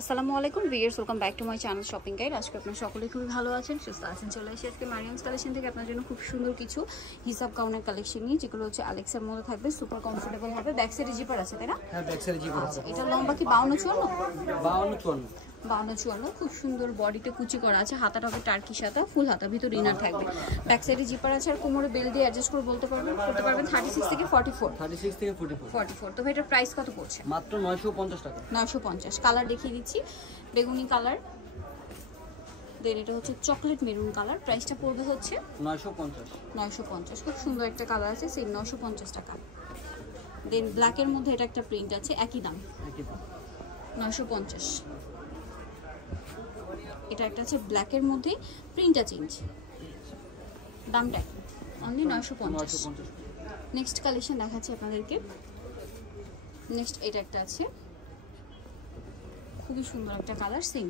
আসসালামু আলাইকুম viewers, welcome back to my channel shopping guide. আজকে আপনারা সকলেই খুবই ভালো আছেন, সুস্থ আছেন। চলে এসেছি আজকে মারিয়ামস কালেকশন থেকে আপনার জন্য খুব সুন্দর কিছু হিসাব গাউনের কালেকশন নিয়ে, যেগুলো হচ্ছে আলেক্সার মধ্যে থাকবে, সুপার কমফোর্টেবল হবে। ব্যাক সাইডে জিপার আছে, তাই না? হ্যাঁ, ব্যাক সাইডে জিপার আছে। এটা লম্বা কি 52-54? 52-54 খুব সুন্দর। বডিতে কুচি করা আছে, হাতাটা হবে টার্কি হাতা, ফুল হাতা, ভিতর ইনার থাকবে। ব্যাক সাইডে জিপার আছে আর কোমরে বেল দিয়ে অ্যাডজাস্ট করে করতে পারবেন 36 থেকে 44। 36 থেকে 44। তো এটার প্রাইস কত পড়ছে? মাত্র 950 টাকা। 950। কালার দেখিয়ে দিচ্ছি, বেগুনি কালার, দেন এটা হচ্ছে চকলেট মেরুন কালার। প্রাইসটা পড়বে হচ্ছে 950। খুব সুন্দর একটা কালার আছে, সেই 950 টাকা। দেন ব্ল্যাকের মধ্যে এটা একটা প্রিন্ট আছে, একই দাম 950। এটা একটা আছে ব্ল্যাকের মধ্যে, প্রিন্টটা চেঞ্জ, দামটা অনলি 950। নেক্সট কালেকশন দেখাচ্ছি আপনাদেরকে। নেক্সট এটা একটা আছে, খুবই সুন্দর একটা কালার, সেম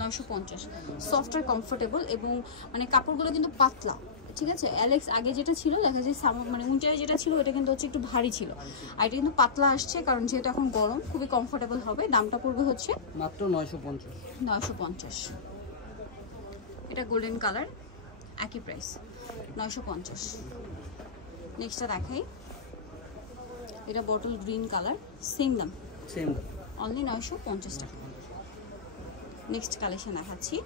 950। সফট আর কমফোর্টেবল, এবং মানে কাপড়গুলো কিন্তু পাতলা, ঠিক আছে? অ্যালেক্স আগে যেটা ছিল দেখা যায় মানে উঁচায় যেটা ছিল এটা কিন্তু হচ্ছে একটু ভারী ছিল, আর এটা কিন্তু পাতলা আসছে, কারণ যেহেতু এখন গরম, খুবই কমফোর্টেবল হবে। দামটা পড়বে হচ্ছে মাত্র 950। এটা গোল্ডেন কালার, একই প্রাইস 950। নেক্সটটা দেখাই, এটা বটল গ্রিন কালার, সেম দাম অনলি 950 টাকা। নেক্সট কালেকশন দেখাচ্ছি।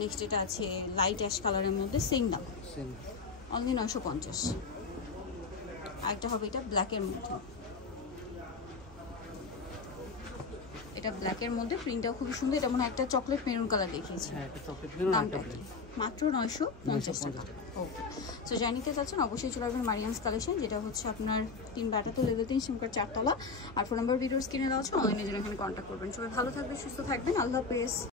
নেক্সট এটা আছে লাইট অ্যাশ কালারের মধ্যে, সেম দাম অনলি 950। আরেকটা হবে এটা ব্ল্যাকের মধ্যে, এটা ব্ল্যাকের মধ্যে, প্রিন্টটাও খুবই সুন্দর। এটা মনে হয় একটা চকলেট মেরুন কালার দেখিয়েছি। দামটা মাত্র 950 টাকা। ওকে, সো জানিতে চাচ্ছেন অবশ্যই চলে আসবেন মারিয়ামস কালেকশন, যেটা হচ্ছে আপনার 3 বাটাতে লেভেল 3 সিমকার 4 তলা। আর ফোন নাম্বার ভিডিওর স্ক্রিনে দেওয়া আছে, অনলাইনে জন্য এখানে কন্ট্যাক্ট করবেন। সবাই ভালো থাকবেন, সুস্থ থাকবেন, আল্লাহ হাফেজ।